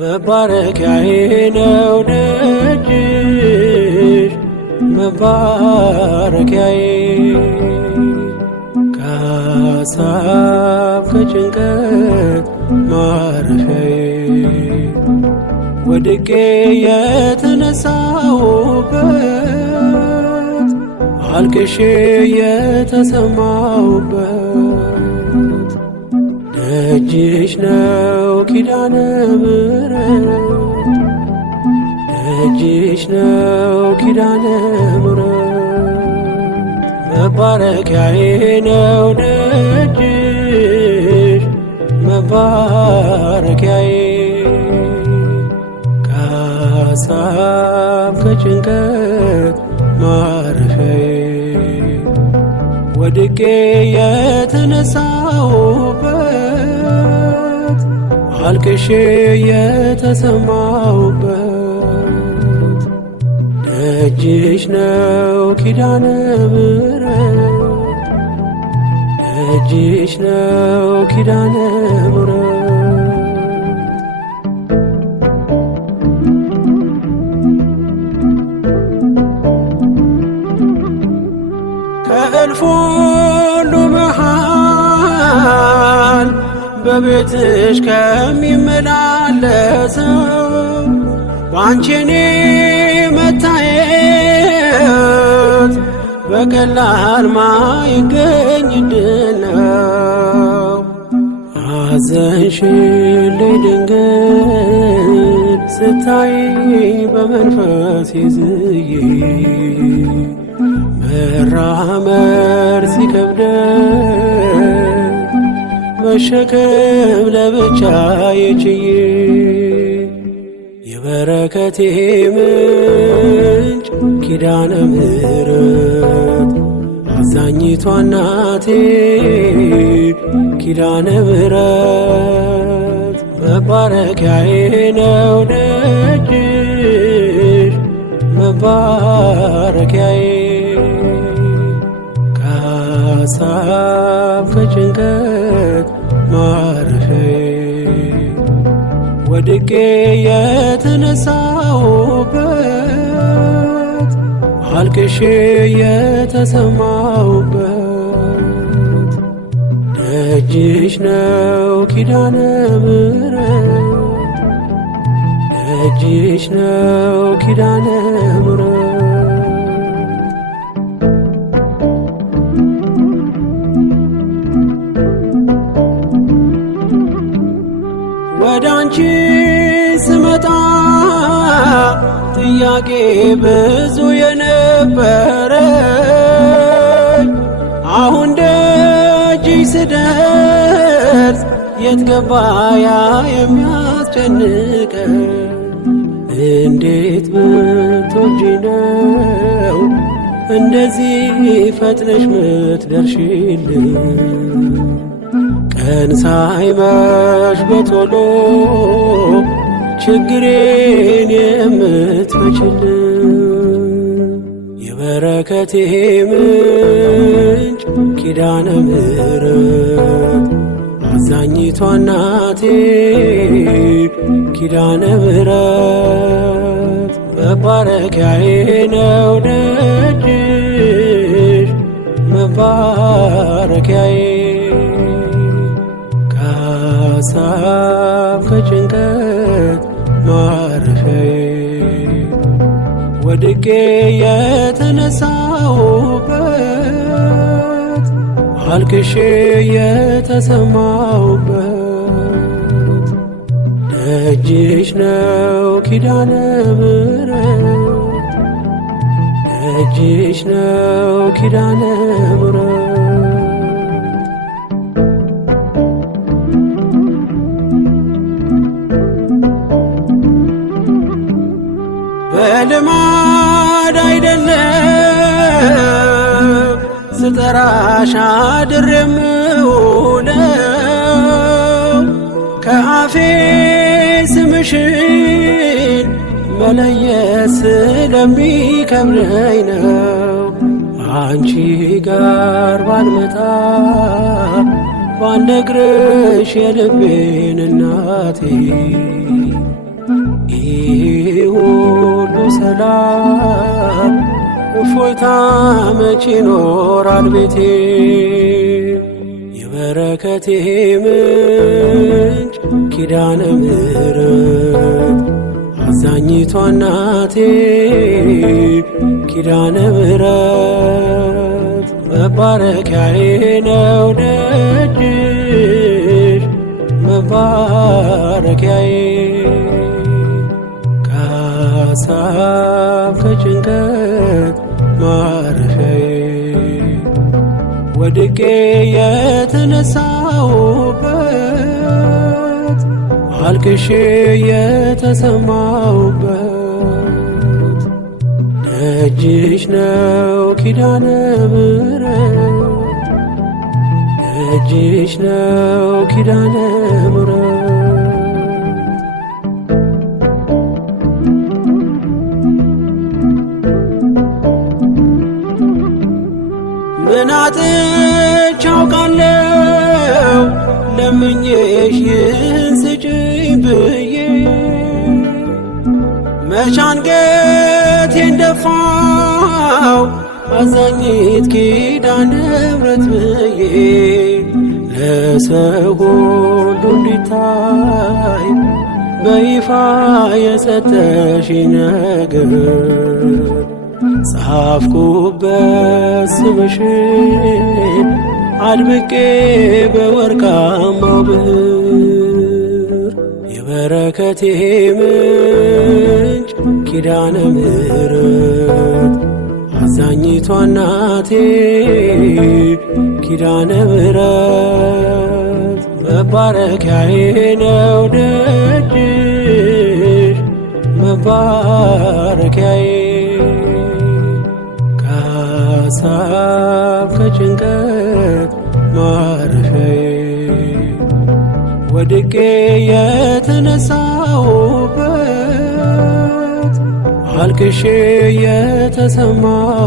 መባረኪያዬ ነው ደጅሽ መባረኪያዬ ከሐሳብ ከጭንቀት ማረፊያዬ ወድቄ የተነሳሁበት አልቅሼ የተሰማሁበት ደጅሽ ነው ኪዳነ ምሕረት ደጅሽ ነው ኪዳነ ምሕረት መባረኪያዬ ነው ደጅሽ መባረኪያዬ ከሐሳብ ከጭንቀት ማረፊያዬ ወድቄ የተነሳሁበት አልቅሼ የተሰማሁበት ደጅሽ ነው ኪዳነ ምሕረት ደጅሽ ነው ኪዳነ ምሕረት ከእልፍ ሁሉ መሃል በቤትሽ ከሚመላለሰው ባንቺ እኔ መታየት በቀላል ማይገኝ ዕድል ነው። አዘንሽልኝ ድንግል ስታይ በመንፈስ ይዝዬ መራመድ ሲከብደኝ መሸከም ለብቻዬ ችዬ የበረከቴ ምንጭ ኪዳነ ምሕረት አዛኝቷ እናቴ ኪዳነ ምሕረት መባረኪያዬ ነው ደጅሽ መባረኪያዬ ከሐሳብ ከጭንቀት ማረፊያዬ ወድቄ የተነሳሁበት አልቅሼ የተሰማሁበት ደጅሽ ነው ኪዳነ ምሕረት ደጅሽ ነው ኪዳነ ምሕረት ወደ አንቺ ስመጣ ጥያቄ ብዙ የነበረኝ አሁን ደጅሽ ስደርስ የት ገባ ያ የሚያስጨንቀኝ እንዴት ብትወጂ ነው እንደዚህ ፈጥነሽ ምትደርሺልኝ ቀን ሳይመሽ በቶሎ ችግሬን የምትፈችልኝ የበረከቴ ምንጭ ኪዳነ ምሕረት አዛኝቷ እናቴ ኪዳነ ምሕረት መባረኪያዬ ነው ደጅሽ መባረኪያዬ ከሐሳብ ከጭንቀት ማረፊያዬ ወድቄ የተነሳሁበት አልቅሼ የተሰማሁበት ደጅሽ ነው ኪዳነ ምሕረት ደጅሽ ነው ኪዳነ ምሕረት በልማድ አይደለም ስጠራሽ አድሬ የምውለው ከአፌ ስምሽን መለየት ስለሚከብደኝ ነው። አንቺ ጋር ባልመጣ ባልነግርሽ የልቤን እናቴ ይህ ሁሉ ሰላም እፎይታ መቼ ይኖራል ቤቴ? የበረከቴ ምንጭ ኪዳነ ምሕረት አዛኝቷ እናቴ ኪዳነ ምሕረት መባረኪያዬ ነው ደጅሽ መባረኪያዬ ከሐሳብ ከጭንቀት ማረፊያዬ ወድቄ የተነሳሁበት አልቅሼ የተሰማሁበት ደጅሽ ነው ኪዳነ ምሕረት ደጅሽ ነው ኪዳነ ምሕረት ምን አጥቼ አውቃለሁ ለምኜሽ ይህን ስጪኝ ብዬ መች አንገቴን ደፋው አዛኝት ኪዳነ ምሕረት ብዬ ለሰው ሁሉ እንዲታይ በይፋ የሰጠሽኝ ነገር ጻፍኩበት ስምሽን አድምቄ በወርቃማው ብር የበረከቴ ምንጭ ኪዳነ ምሕረት አዛኝቷ እናቴ ኪዳነ ምሕረት መባረኪያዬ ነው ደጅሽ መባረኪያዬ ከሐሳብ ከጭንቀት ማረፊያዬ ወድቄ የተነሳሁበት አልቅሼ የተሰማሁበት